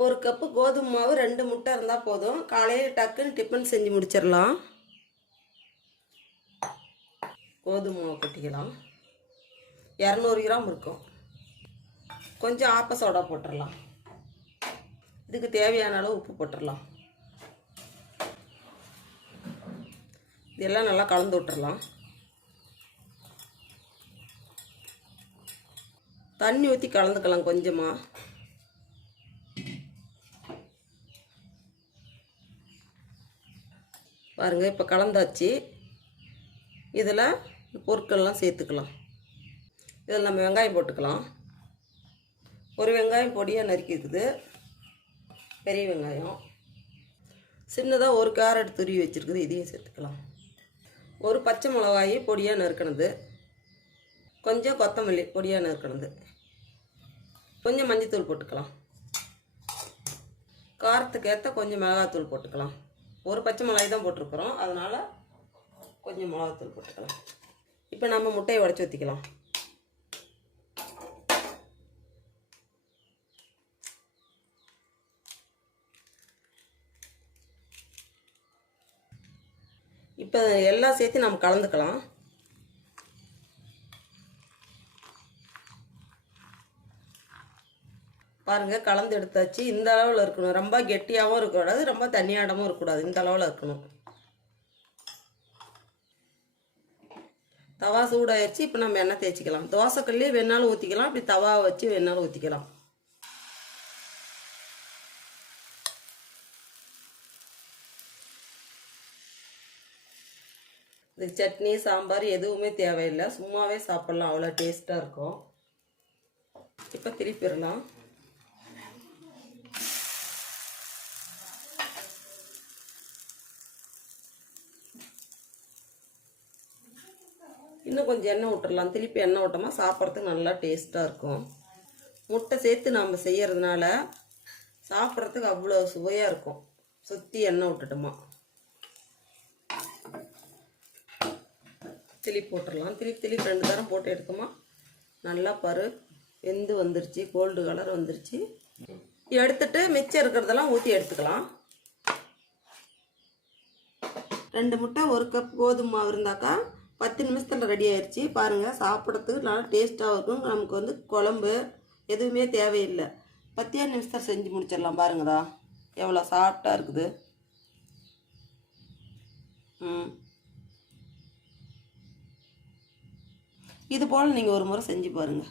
ஒரு கப்பு கோதுமை மாவு 2 முட்டை இருந்தால் போதும். காலையில் டக்குன்னு டிஃபன் செஞ்சு முடிச்சிடலாம். கோதுமை மாவு கொட்டிக்கலாம். 200 கிராம் இருக்கும். கொஞ்சம் ஆப்ப சோடா போட்டுடலாம். இதுக்கு தேவையான அளவு உப்பு போட்டுடலாம். இதெல்லாம் நல்லா கலந்து விட்டுறலாம். தண்ணி ஊற்றி கலந்துக்கலாம் கொஞ்சமாக. பாருங்கள், இப்போ கலந்தாச்சு. இதில் பொருட்கள்லாம் சேர்த்துக்கலாம். இதில் நம்ம வெங்காயம் போட்டுக்கலாம். ஒரு வெங்காயம் பொடியாக நறுக்கிக்குது. பெரிய வெங்காயம் சின்னதாக ஒரு கேரட் துருவி வச்சுருக்குது, இதையும் சேர்த்துக்கலாம். ஒரு பச்சை மிளகாய் பொடியாக நறுக்கினது, கொஞ்சம் கொத்தமல்லி பொடியாக நறுக்கினது, கொஞ்சம் மஞ்சத்தூள் போட்டுக்கலாம். காரத்துக்கு ஏற்ற கொஞ்சம் மிளகாத்தூள் போட்டுக்கலாம். ஒரு பச்சை மிளகாய் தான் போட்டிருக்கிறோம், அதனால் கொஞ்சம் மிளகாத்தூள் போட்டுக்கலாம். இப்போ நம்ம முட்டையை உடச்சி ஊற்றிக்கலாம். இப்போ எல்லாம் சேர்த்து நம்ம கலந்துக்கலாம். பாருங்கள், கலந்து எடுத்தாச்சு. இந்த அளவில் இருக்கணும். ரொம்ப கெட்டியாகவும் இருக்கக்கூடாது, ரொம்ப தண்ணியாடமும் இருக்கக்கூடாது. இந்த அளவில் இருக்கணும். தவா சூடாகிடுச்சு. இப்போ நம்ம எண்ணெய் தேய்ச்சிக்கலாம். தோசைக்கல்லே வேணாலும் ஊற்றிக்கலாம், அப்படி தவா வச்சு வேணாலும் ஊற்றிக்கலாம். இதுக்கு சட்னி சாம்பார் எதுவுமே தேவையில்லை, சும்மாவே சாப்பிட்லாம். அவ்வளோ டேஸ்ட்டாக இருக்கும். இப்போ திருப்பிடலாம். இன்னும் கொஞ்சம் எண்ணெய் விட்டுறலாம். திருப்பி எண்ணெய் விட்டோமா சாப்பிட்றதுக்கு நல்லா டேஸ்ட்டாக இருக்கும். முட்டை சேர்த்து நம்ம செய்கிறதுனால சாப்பிட்றதுக்கு அவ்வளோ சுவையாக இருக்கும். சுற்றி எண்ணெய் விட்டுட்டோமா திருப்பி போட்டுடலாம். திருப்பி 2 தரம் போட்டு எடுத்தோமா நல்லா பரு வெந்து வந்துருச்சு. கோல்டு கலர் வந்துருச்சு. எடுத்துட்டு மிச்சம் இருக்கிறதெல்லாம் ஊற்றி எடுத்துக்கலாம். 2 முட்டை 1 கப் கோதுமை மாவு இருந்தாக்கா 10 நிமிஷத்தில் ரெடி ஆயிடுச்சு. பாருங்கள், சாப்பிட்றதுக்கு நல்லா டேஸ்ட்டாக இருக்கும். நமக்கு குழம்பு எதுவுமே தேவையில்லை. 10 நிமிஷத்தில் செஞ்சு முடிச்சிடலாம். பாருங்கடா எவ்வளோ சாஃப்டாக இருக்குது. இது போல் நீங்கள் ஒரு முறை செஞ்சு பாருங்கள்.